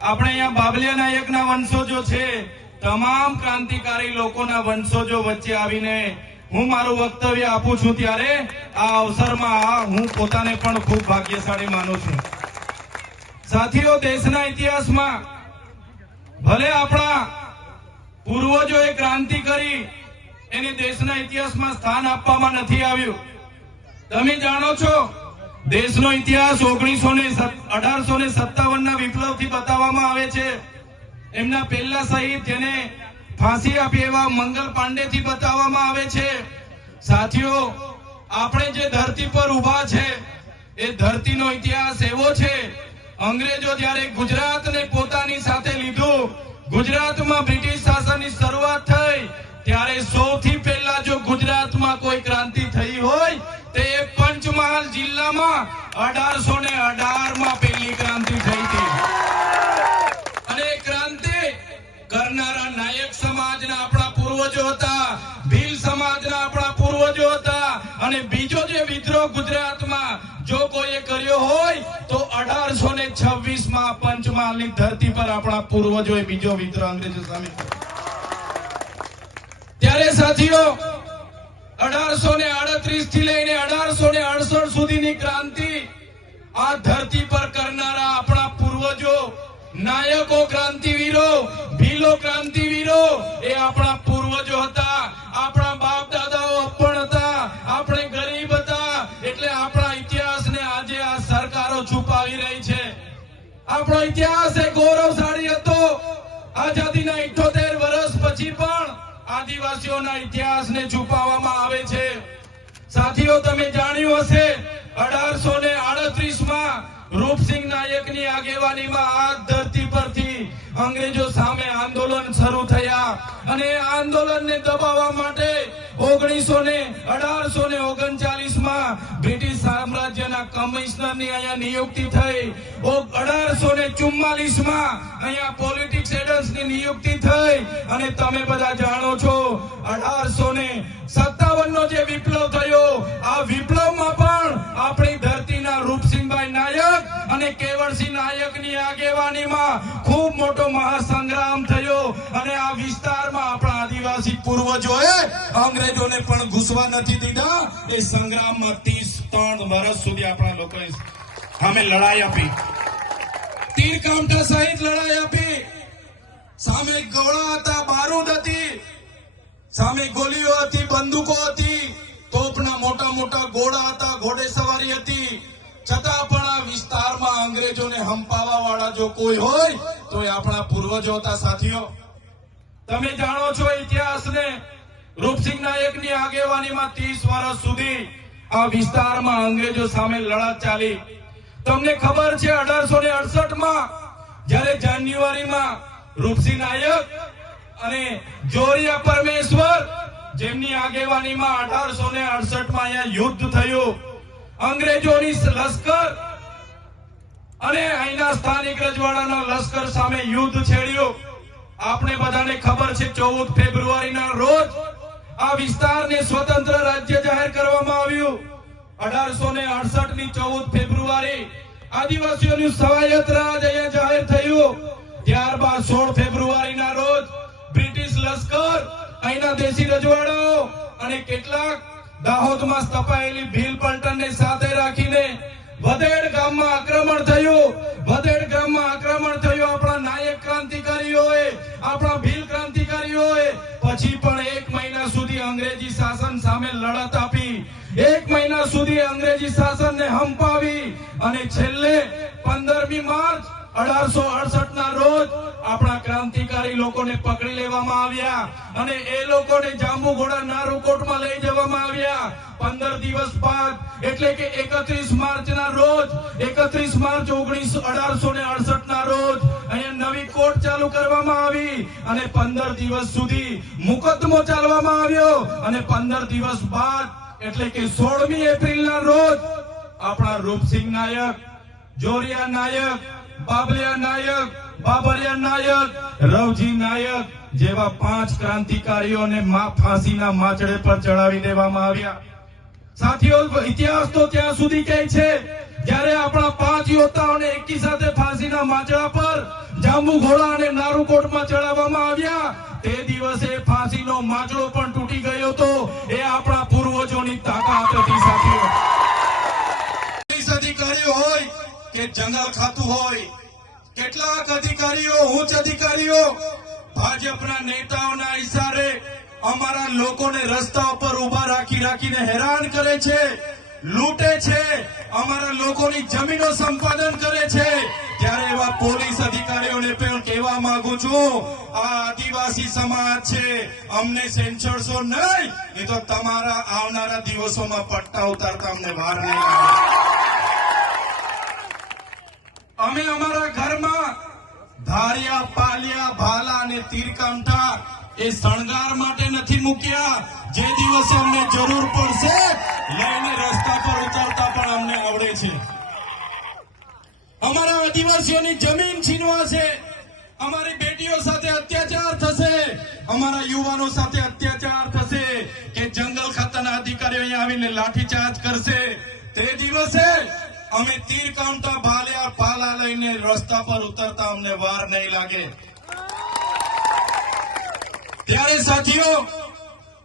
આપણે અહીંયા બાબલિયા નાયકના વંશજો છે, તમામ ક્રાંતિકારી લોકોના વંશજો વચ્ચે આવીને હું મારું વક્તવ્ય આપું છું ત્યારે આ અવસરમાં હું પોતાને પણ ખૂબ ભાગ્યશાળી માનું છું। સાથીઓ, દેશના ઇતિહાસમાં ભલે આપણા પૂર્વજોએ ક્રાંતિ કરી એને દેશના ઇતિહાસમાં સ્થાન આપવામાં નથી આવ્યું। તમે જાણો છો, દેશનો ઇતિહાસ 1857ના વિપ્લવથી બતાવવામાં આવે છે। એમના પહેલા શહીદ જેને फांसी आपी एवा मंगल पांडे थी बताववामां आवे छे। साथियों, आपणे जे धरती पर उभा छे ए धरतीनो इतिहास एवो छे, अंग्रेजो ज्यारे गुजरातने पोतानी साथे लीधुं, गुजरातमां ब्रिटिश शासननी शरूआत थई त्यारे सौथी पहेला जो गुजरातमां कोई क्रांति थई होय ते पंचमहाल जिल्लामां 1818 मां पहेली क्रांति थई हती। अने क्रांति करनारा नायक समाजना आपणा पूर्वजो हता, भील समाजना आपणा पूर्वजो हता। अने बीजो जे विद्रोह गुजरातमां जो कोઈએ कर्यो होय तो 1826 માં પંચમહાલની ધરતી પર આપણા પૂર્વજોએ બીજો વિદ્રોહ અંગ્રેજો સામે કર્યો। ત્યારે સાથીઓ, 1838 થી લઈને 1868 સુધીની ક્રાંતિ આ ધરતી પર કરનારા આપણા પૂર્વજો, નાયકો, ક્રાંતિવીરો, ભીલો ક્રાંતિવીરો એ આપણા પૂર્વજો હતા। આપણા બાપ દાદાઓ અપણ હતા, આપણે ગરીબ હતા, એટલે આપણા ઇતિહાસને આજે આ સરકારો છુપાવી રહી છે। આપણો ઇતિહાસ એ ગૌરવશાળી હતો। આઝાદીના 78 વર્ષ પછી પણ આદિવાસીઓના ઇતિહાસને છુપાવવામાં આવે છે। સાથીઓ, તમે જાણ્યું હશે 1838 માં રૂપસિંહ નાયકની આગેવાનીમાં આ ધરતી પરથી અંગ્રેજો સામે આંદોલન શરૂ થયા અને આંદોલનને દબાવવા માટે 1839 માં બ્રિટિશ સામ્રાજ્યના કમિશનરની અહીંયા નિયુક્તિ થઈ। 1844 માં અહીંયા પોલિટિક્સ એડન્સની નિયુક્તિ થઈ અને તમે બધા જાણો છો 1857 નો જે વિપ્લવ થયો, આ વિપ્લવમાં પણ આપણી ધરતીના રૂપસિંહભાઈ નાયક અને કેવળસિંહ નાયકની આગેવાનીમાં ખૂબ મોટો મહાસંગ્રામ થયો અને આ વિસ્તારમાં આપણા આદિવાસી પૂર્વજોએ અંગ્રેજોને પણ ઘૂસવા નથી દીધા। એ સંગ્રામમાં 33 વર્ષ સુધી આપણા લોકોએ સામે લડાઈ આપી, તીર કામઠા સહિત લડાઈ આપી। સામે ગોળા હતા, બારૂદ હતી, સામે ગોલીઓ હતી, બંદૂકો હતી, તોપના મોટા મોટા ઘોડા હતા, ઘોડેસવારી હતી, છતાં પણ આ વિસ્તારમાં અંગ્રેજોને હંપાવા વાળા જો કોઈ હોય તો એ આપણા પૂર્વજો હતા। સાથીઓ, તમે જાણો છો ઇતિહાસને, રૂપસિંહ નાયકની આગેવાનીમાં 30 વર્ષ સુધી આ વિસ્તારમાં અંગ્રેજો સામે લડત ચાલી। તમને ખબર છે 1868 માં જ્યારે જાન્યુઆરીમાં રૂપસિંહ નાયક અને જોરિયા પરમેશ્વર જેમની આગેવાનીમાં 1868 માં અહીંયા યુદ્ધ થયું, અંગ્રેજોની લશ્કર અને અહીંના સ્થાનિક રજવાડાના લશ્કર સામે યુદ્ધ છેડ્યું। આપણે બધાને ખબર છે 14 ફેબ્રુઆરીના રોજ આ વિસ્તારને સ્વતંત્ર રાજ્ય જાહેર કરવામાં આવ્યું। 1868 ની 14 ફેબ્રુઆરી આદિવાસીઓનું સ્વાયત્ત રાજ અહીંયા જાહેર થયું। ત્યારબાદ 16 ફેબ્રુઆરીના રોજ બ્રિટિશ લશ્કર, અહીંના દેશી રજવાડાઓ અને કેટલાક દાહોદમાં સ્થપાયેલી ભીલ પલટનને સાથે રાખીને વધેડ ગામમાં આક્રમણ થયું। વધેડ ગામમાં આક્રમણ થયું આપણા નાયક ક્રાંતિકારીઓએ, આપણા ભીલ ક્રાંતિકારીઓએ પછી પણ 1 મહિના સુધી અંગ્રેજી શાસન સામે લડત આપી, 1 મહિના સુધી અંગ્રેજી શાસનને હંપાવી અને છેલ્લે 15મી માર્ચ 1868 ના રોજ આપણા ક્રાંતિકારી લોકોને પકડી લેવામાં આવ્યા અને એ લોકોને જાંબુઘોડા નારુકોટમાં લઈ જવામાં આવ્યા। 15 દિવસ બાદ એટલે કે 31 માર્ચના રોજ, 31 માર્ચ 1868 ના રોજ અહીંયા નવી કોર્ટ ચાલુ કરવામાં આવી અને 15 દિવસ સુધી મુકદ્દમો ચાલવામાં આવ્યો અને 15 દિવસ બાદ એટલે કે 16મી એપ્રિલના રોજ આપણા રૂપસિંહ નાયક, જોરિયા નાયક, બાબલિયા નાયક, બાબરિયા નાયક, રવજી નાયક જેવા 5 ક્રાંતિકારીઓને ફાંસીના માંચડે પર ચડાવી દેવામાં આવ્યા। સાથીઓ, ઇતિહાસ તો ત્યાં સુધી કહે છે જ્યારે આપણા 5 યોદ્ધાઓને એકી સાથે ફાંસીના માંચડા પર જાંબુઘોડા અને નારુકોટમાં ચડાવવામાં આવ્યા, તે દિવસે ફાંસીનો માંચડો પણ તૂટી ગયો હતો. એ આપણા પૂર્વજોની તાકાત હતી. સાથીઓ, પોલીસ અધિકારીઓ હોય કે જંગલ ખાતું હોય, કેટલાક અધિકારીઓ, ઉચ્ચ અધિકારીઓ ભાજપના નેતાઓના ઇશારે અમારા લોકોને રસ્તા ઉપર ઉભા રાખીને હેરાન કરે છે, લૂંટે છે, અમારા લોકોની જમીનો સંપાદન કરે છે. ત્યારે એવા પોલીસ અધિકારીઓને પણ કહેવા માંગુ છું, આ આદિવાસી સમાજ છે, અમને સેન્સરશો નહીં, નહીં તો તમારા આવનારા દિવસોમાં પટ્ટા ઉતારતા અમને વાર નહીં લાગે. અમે અમારા ઘરમાં ધારિયા, પાલિયા, ભાલા અને તીરકામઠા એ શણગાર માટે નથી મૂક્યા. જે દિવસે અમને જરૂર પડશે લઈને રસ્તા પર ઉતારતા પણ અમને આવડે છે. અમારા આદિવાસીઓની જમીન છીનવાશે, અમારી બેટીઓ સાથે અત્યાચાર થશે, અમારા યુવાનો સાથે અત્યાચાર થશે કે જંગલ ખાતાના અધિકારીઓ અહીંયા આવીને લાઠીચાર્જ કરશે. તે દિવસે અમે તીરકામઠા, ભાલિયા, પાલા લઈને રસ્તા પર ઉતરતા અમને વાર નહીં લાગે. ત્યારે સાથીઓ,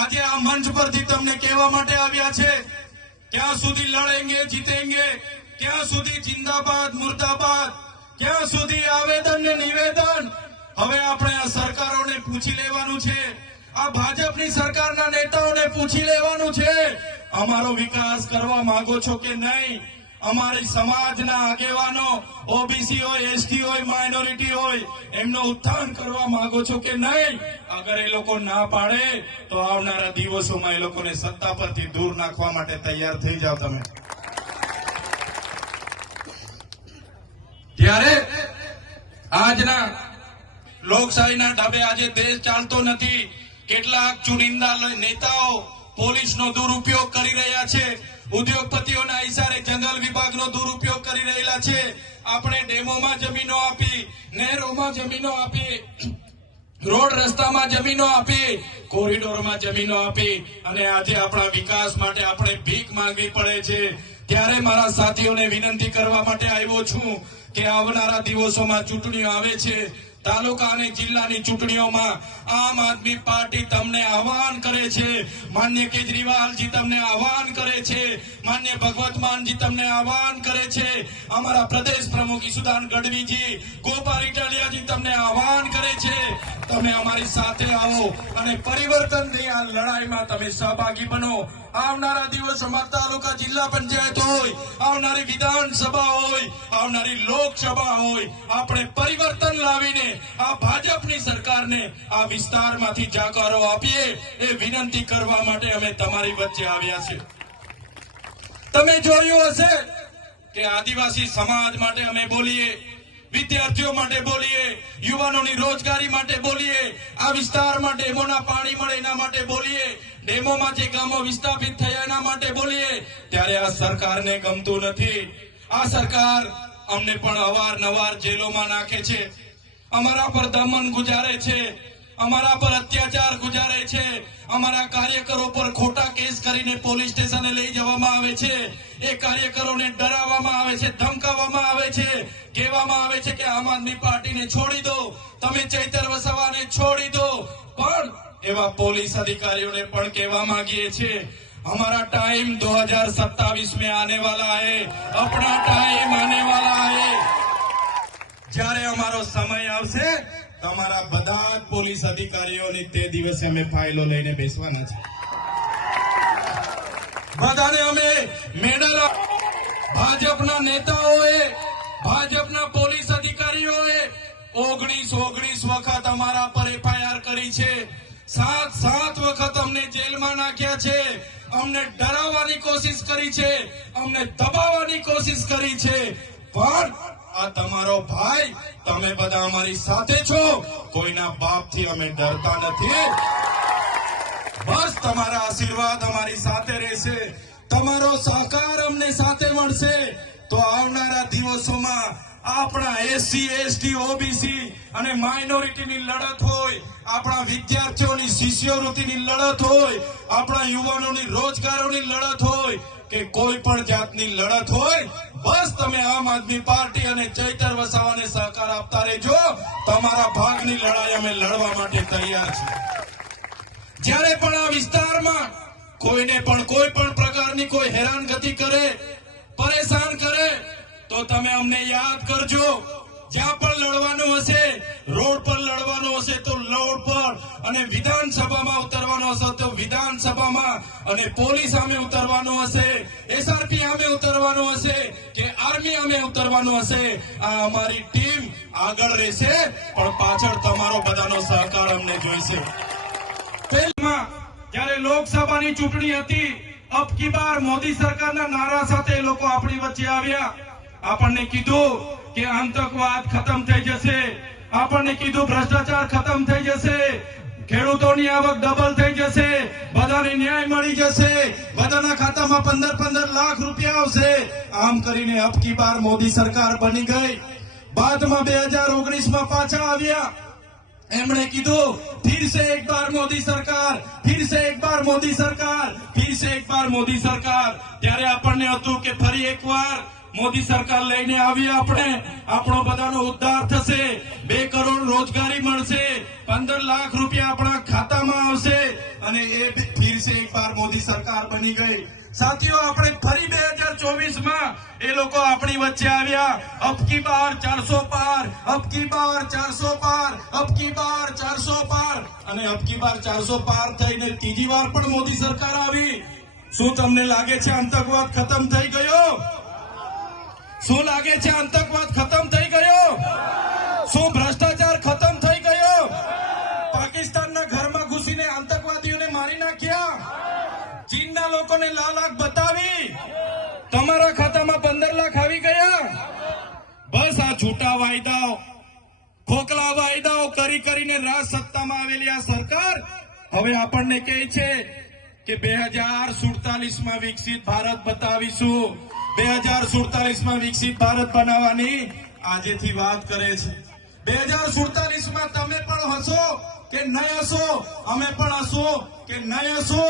આજે આ મંચ પરથી તમને કહેવા માટે આવ્યા છે, ક્યાં સુધી લડેંગે જીતેંગે, ક્યાં સુધી જિંદાબાદ મુર્દાબાદ, ક્યાં સુધી આવેદન ને નિવેદન. હવે આપણે આ સરકારોને પૂછી લેવાનું છે, આ ભાજપની સરકારના નેતાઓને પૂછી લેવાનું છે, અમારો વિકાસ કરવા માંગો છો કે નહીં? અમારી સમાજના આગેવાનો, ઓબીસી હોય, એસટી હોય, માઇનોરિટી હોય, એમનો ઉત્થાન કરવા માંગો છો કે નહીં? અગર એ લોકો ના પાડે તો આવનારા દિવસોમાં એ લોકોને સત્તા પરથી દૂર નાખવા માટે તૈયાર થઈ જાવ તમે. ત્યારે આજના લોકશાહીના ઢબે આજે દેશ ચાલતો નથી. કેટલાક ચુનિંદા નેતાઓ પોલીસનો દુરુપયોગ કરી રહ્યા છે, ઉદ્યોગપતિઓના ઇશારે જંગલ વિભાગનો દુરુપયોગ કરી રહેલા છે. આપણે ડેમોમાં જમીનો આપી, નહેરોમાં જમીનો આપી, રોડ રસ્તામાં જમીનો આપી, કોરિડોરમાં જમીનો આપી અને આજે આપણા વિકાસ માટે આપણે ભીખ માંગવી પડે છે. ત્યારે મારા સાથીઓને વિનંતી કરવા માટે આવ્યો છું કે આવનારા દિવસોમાં ચૂંટણીઓ આવે છે. તાલુકા અને જિલ્લાની ચૂંટણીઓમાં આમ આદમી પાર્ટી તમને આહવાન કરે છે, માન્ય કેજરીવાલજી તમને આહવાન કરે છે, માન્ય ભગવત માનજી તમને આહવાન કરે છે, અમારા પ્રદેશ પ્રમુખ ઈસુદાન ગઢવીજી, ગોપાલ ઇટાલિયાજી તમને આહવાન કરે છે, તમે અમારી સાથે આવો અને પરિવર્તનની આ લડાઈમાં તમે સહભાગી બનો. આવનારા દિવસોમાં તાલુકા જિલ્લા પંચાયત હોય, આવનારી વિધાનસભા હોય, આવનારી લોકસભા હોય, આપણે પરિવર્તન લાવીને આ ભાજપની સરકારને આ વિસ્તારમાંથી જાકારો આપીએ એ વિનંતી કરવા માટે અમે તમારી વચ્ચે આવ્યા છે. તમે જોયું હશે કે આદિવાસી સમાજ માટે અમે બોલીએ, વિદ્યાર્થીઓ માટે બોલીએ, યુવાનોની રોજગારી માટે બોલીએ, આ વિસ્તારમાં ડેમોના પાણી મળે એના માટે બોલીએ, ડેમોમાં જે ગામો વિસ્થાપિત થયા એના માટે બોલીએ. ત્યારે આ સરકારને ગમતું નથી. આ સરકાર અમને પણ અવારનવાર જેલોમાં નાખે છે, અમારા પર દમન ગુજારે છે, અમારા પર અત્યાચાર ગુજારે છે, અમારા કાર્યકરો પર ખોટા કેસ કરીને પોલીસ સ્ટેશને લઈ જવામાં આવે છે, એ કાર્યકરોને ડરાવવામાં આવે છે, ધમકાવવામાં આવે છે, કહેવામાં આવે છે કે આમ આદમી પાર્ટીને છોડી દો, તમે ચૈતર વસાવાને છોડી દો. પણ એવા પોલીસ અધિકારીઓને પણ કહેવા માંગીએ છીએ, हमारा टाइम 2027 में आने वाला है, अपना टाइम आने वाला है. જ્યારે અમારો સમય આવશે તમારા બધા પોલીસ અધિકારીઓની તે દિવસે અમે ફાઇલો લઈને બેસવાના છે. બધાને અમે મેડલ, ભાજપના નેતાઓએ, ભાજપના પોલીસ અધિકારીઓએ 19 વખત અમારા પર એફઆઈઆર કરી છે, 7 વખત અમને જેલમાં નાખ્યા છે, અમને ડરાવવાની કોશિશ કરી છે, અમને દબાવવાની કોશિશ કરી છે. પણ આ તમારો ભાઈ, તમે બધા અમારી સાથે છો, કોઈના બાપથી અમે ડરતા નથી. બસ તમારા આશીર્વાદ અમારી સાથે રહેશે, તમારો સહકાર અમને સાથે મળશે તો આવનારા દિવસોમાં આપણા એસસી એસટી ઓબીસી અને માઇનોરિટીની લડત હોય, આપણા વિદ્યાર્થીઓની શિષ્યવૃત્તિની લડત હોય, આપણા યુવાનોની રોજગારોની લડત હોય કે કોઈ પણ જાતની લડત હોય, બસ તમે આમ આદમી પાર્ટી અને ચૈતર વસાવાને સહકાર આપતા રહેજો. તમારા ભાગની લડાઈ અમે લડવા માટે તૈયાર છીએ. જ્યારે પણ આ વિસ્તારમાં કોઈને પણ કોઈ પણ પ્રકારની કોઈ હેરાનગતિ કરે, પરેશાન કરે, તો તમે અમને યાદ કરજો. જ્યાં પણ લડવાનું હશે, રોડ પર લડવાનું હશે તો રોડ પર, અને વિધાનસભામાં ઉતરવાનું હશે તો વિધાનસભામાં, અને પોલીસ સામે ઉતરવાનું હશે, એસઆરપી સામે ઉતરવાનું હશે કે આર્મી સામે ઉતરવાનું હશે, આ અમારી ટીમ આગળ રહેશે, પણ પાછળ તમારો બધાનો સહકાર અમને જોઈશે. પહેલામાં જ્યારે લોકસભાની ચૂંટણી હતી, અબ કી બાર મોદી સરકારના નારા સાથે લોકો આપણી વચ્ચે આવ્યા. આપણને કીધું કે આતંકવાદ ખતમ થઈ જશે, આપણને કીધું ભ્રષ્ટાચાર ખતમ થઈ જશે, ખેડૂતોની આવક ડબલ થઈ જશે, બધાને ન્યાય મળી જશે, બધાના ખાતામાં 15 લાખ રૂપિયા આવશે. આમ કરીને અબ કી બાર મોદી સરકાર બની ગઈ. બાદમાં 2019માં પાછા આવ્યા. એમણે કીધું फिर से एक बार मोदी सरकार, फिर से एक बार मोदी सरकार, फिर से એક બાર મોદી સરકાર. ત્યારે આપણને હતું કે ફરી એકવાર મોદી સરકાર લઈને આવી, આપણો બધાનો ઉદ્ધાર થશે, 2 કરોડ રોજગારી મળશે, 15 લાખ રૂપિયા આપણા ખાતામાં આવશે, અને એ ફિર સે એક બાર મોદી સરકાર બની ગઈ. સાથીઓ, આપણે ફરી 2024માં એ લોકો આપણી વચ્ચે આવ્યા. અબ કી બાર 400 પાર, અબ કી બાર 400 પાર, અબ કી બાર 400 પાર, અને અબ કી બાર 400 પાર થઈને ત્રીજી વાર પણ મોદી સરકાર આવી. શું તમને લાગે છે આતંકવાદ ખતમ થઈ ગયો? શું લાગે છે આતંકવાદ ખતમ થઈ ગયો? શું ભ્રષ્ટાચાર ખતમ થઈ ગયો? પાકિસ્તાનના ઘરમાં ઘૂસીને આતંકવાદીઓને મારી નાખ્યા, ચીનના લોકોને લાલ આંખ બતાવી, તમારા ખાતામાં 15 લાખ આવી ગયા. બસ આ છૂટા વાયદાઓ, ખોખલા વાયદાઓ કરીને રાજ સત્તામાં આવેલી આ સરકાર હવે આપણને કહે છે કે 2047માં વિકસિત ભારત બતાવીશું, 2047માં વિકસિત ભારત બનાવવાની આજેથી વાત કરે છે. 2047માં તમે પણ હશો કે નહીં હશો, અમે પણ હશો કે નહીં હશો,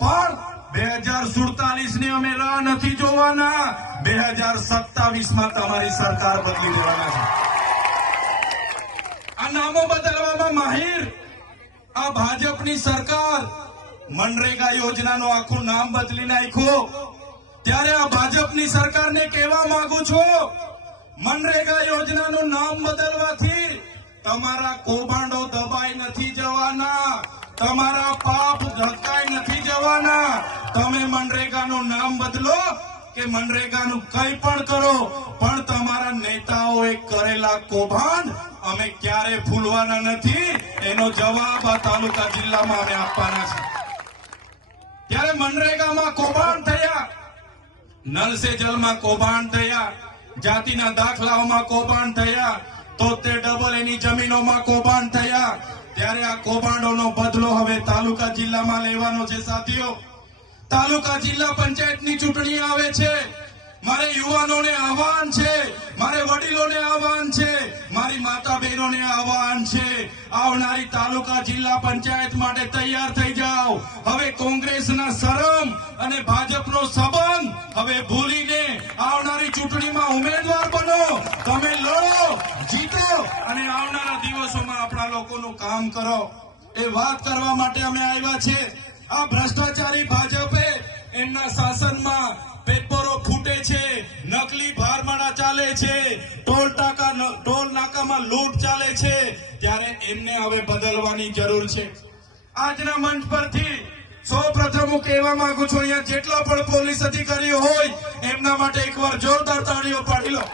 પણ 2047ની અમે રાહ નથી જોવાના. 2027માં તમારી સરકાર બદલી દેવાના છે. આ નામો બદલવામાં માહિર આ ભાજપની સરકાર મનરેગા યોજનાનું આખું નામ બદલી નાખ્યું. ત્યારે આ ભાજપની સરકારને કહેવા માંગુ છું, મનરેગા યોજનાનું નામ બદલવાથી તમારા કૌભાંડો દબાઈ નથી જવાના, તમારા પાપ ઢકાઈ નથી જવાના. તમે મનરેગાનું નામ બદલો કે મનરેગાનું કંઈ પણ કરો, પણ તમારા નેતાઓએ કરેલા કૌભાંડ અમે ક્યારે ભૂલવાના નથી. એનો જવાબ આ તાલુકા જિલ્લામાં અમે આપવાના છે. ત્યારે મનરેગામાં કૌભાંડ થયા, નલ સે જલમાં કૌભાંડ થયા, જાતિના દાખલાઓમાં કૌભાંડ થયા, 73 એની જમીનોમાં કૌભાંડ થયા. ત્યારે આ કૌભાંડોનો બદલો હવે તાલુકા જિલ્લામાં લેવાનો છે. સાથીઓ, તાલુકા જિલ્લા પંચાયતની ચૂંટણી આવે છે. મારે યુવાનોને આહવાન છે, મારે વડીલોને આહવાન છે, મારી માતા બહેનોને આહવાન છે, આવનારી તાલુકા જિલ્લા પંચાયત માટે તૈયાર થઈ જાઓ. હવે કોંગ્રેસના શરમ અને ભાજપનો સંબંધ હવે ભૂલીને આવનારી ચૂંટણીમાં ઉમેદવાર બનો, તમે લડો, જીતો, અને આવનારા દિવસોમાં આપણા લોકોનું કામ કરો. એ વાત કરવા માટે અમે આવ્યા છે. આ ભ્રષ્ટાચારી ભાજપે એમના શાસનમાં પેપરો ફૂટે છે, નકલી ભારમાળા ચાલે છે, ટોલ નાકામાં લૂંટ ચાલે છે. ત્યારે એમને હવે બદલવાની જરૂર છે. આજના મંચ પરથી સૌપ્રથમ હું કહેવા માંગુ છું, અહીંયા જેટલા પણ પોલીસ અધિકારીઓ હોય એમના માટે એકવાર જોરદાર તાળીઓ પાડી લો.